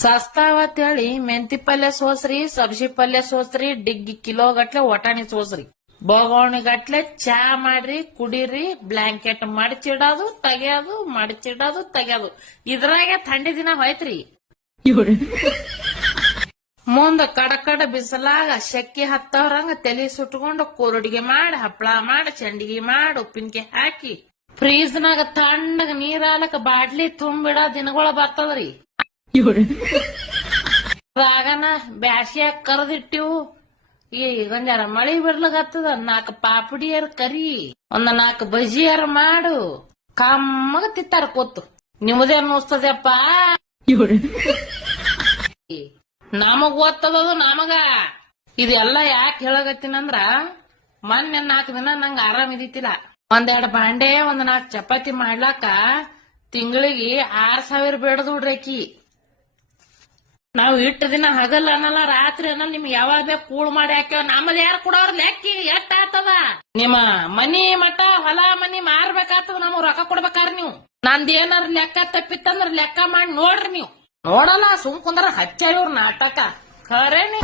ಸಸ್ತಾವತ್ತೇಳಿ ಮೆಂತಿ ಪಲ್ಯ ಸೋಸ್ರಿ, ಸಬ್ಜಿ ಪಲ್ಯ ಸೋಸ್ರಿ, ಡಿಗ್ಗಿ ಕಿಲೋ ಗಟ್ಲೆ ಒಟಾಣಿ ಸೋಸ್ರಿ, ಬೋಗೋಣಿ ಗಟ್ಲೆ ಚಾ ಮಾಡ್ರಿ, ಕುಡೀರಿ, ಬ್ಲಾಂಕೆಟ್ ಮಡಚಿಡೋದು ತೆಗಿಯೋದು, ಮಡಚಿಡೋದು ತೆಗಿಯೋದು. ಇದ್ರಾಗೆ ಥಂಡಿ ದಿನ ಹೋಯ್ತ್ರಿ. ಮುಂದ ಕಡಕಡ ಬಿಸಿಲಾಗ ಶೆಕ್ಕಿ ಹತ್ತವ್ರಂಗ ತಲಿ ಸುಟ್ಕೊಂಡು ಕೂರುಡಿಗೆ ಮಾಡಿ, ಹಪ್ಳ ಮಾಡಿ, ಚಂಡಿಗೆ ಮಾಡಿ, ಉಪ್ಪಿನಕಾಯಿ ಹಾಕಿ ಫ್ರೀಜ್ನಾಗ ತಣ್ಣಗ ನೀರ್ ಹಾಲಕ್ ಬಾಟ್ಲಿ ತುಂಬಿಡ ದಿನಗಳ ಬರ್ತದ್ರಿ. ಅದಾಗನ ಬ್ಯಾಸ್ಯಾಗ ಕರ್ದಿಟ್ಟಿವು. ಈಗ ಒಂದಾರ ಮಳಿ ಬಿಡ್ಲಾಗತ್ತದ, 4 ಪಾಪಡಿಯರ್ ಕರಿ, 4 ಬಜಿಯರ್ ಮಾಡು, ಕಮ್ಮಗ ತಿತ್ತಾರ ಕೂತು. ನಿಮ್ಮದೇನ್ ನೋಸ್ತದಪ್ಪ, ನಮಗ್ ಓದ್ತದದು ನಮಗ. ಇದೆಲ್ಲ ಯಾಕೆ ಹೇಳಗತ್ತೀನಂದ್ರ, ಮೊನ್ನೆ 4 ದಿನ ನಂಗ ಆರಾಮ್ ಇದಿತ್ತಿಲ್ಲ. 1-2 ಬಾಂಡೆ 4 ಚಪಾತಿ ಮಾಡ್ಲಾಕ ತಿಂಗಳಿಗೆ 6,000 ಬೇಡದ್ ಬಿಡ್ರಕಿ. ನಾವ್ ಇಟ್ಟು ದಿನ ಹಗಲ್ ಅನ್ನಲ್ಲ, ರಾತ್ರಿ ಅನ್ನಲ್ಲ, ನಿಮ್ಗೆ ಯಾವಾಗ ಬೇಕು ಕೂಳ್ ಮಾಡಿ ಹಾಕ್ಯವ. ನಮ್ಮದ್ ಯಾರು ಕೊಡೋರ್ ಲೆಕ್ಕಿ ಎಷ್ಟ್ ಆತದ? ನಿಮ್ಮ ಮನಿ ಮಠ ಹೊಲ ಮನಿ ಮಾರ್ಬೇಕಾಗ್ತದ, ನಮಗ್ ರೊಕ್ಕ ಕೊಡ್ಬೇಕಾರ ನೀವು. ನಂದೇನಾರ ಲೆಕ್ಕ ತಪ್ಪಿತ್ತಂದ್ರ ಲೆಕ್ಕ ಮಾಡಿ ನೋಡ್ರಿ ನೀವು. ನೋಡಲ್ಲ ಸುಮ್ ಕುಂದ್ರ ಹಚ್ಚ ಇವ್ರ ನಾಟಕ ಖರೇನಿ.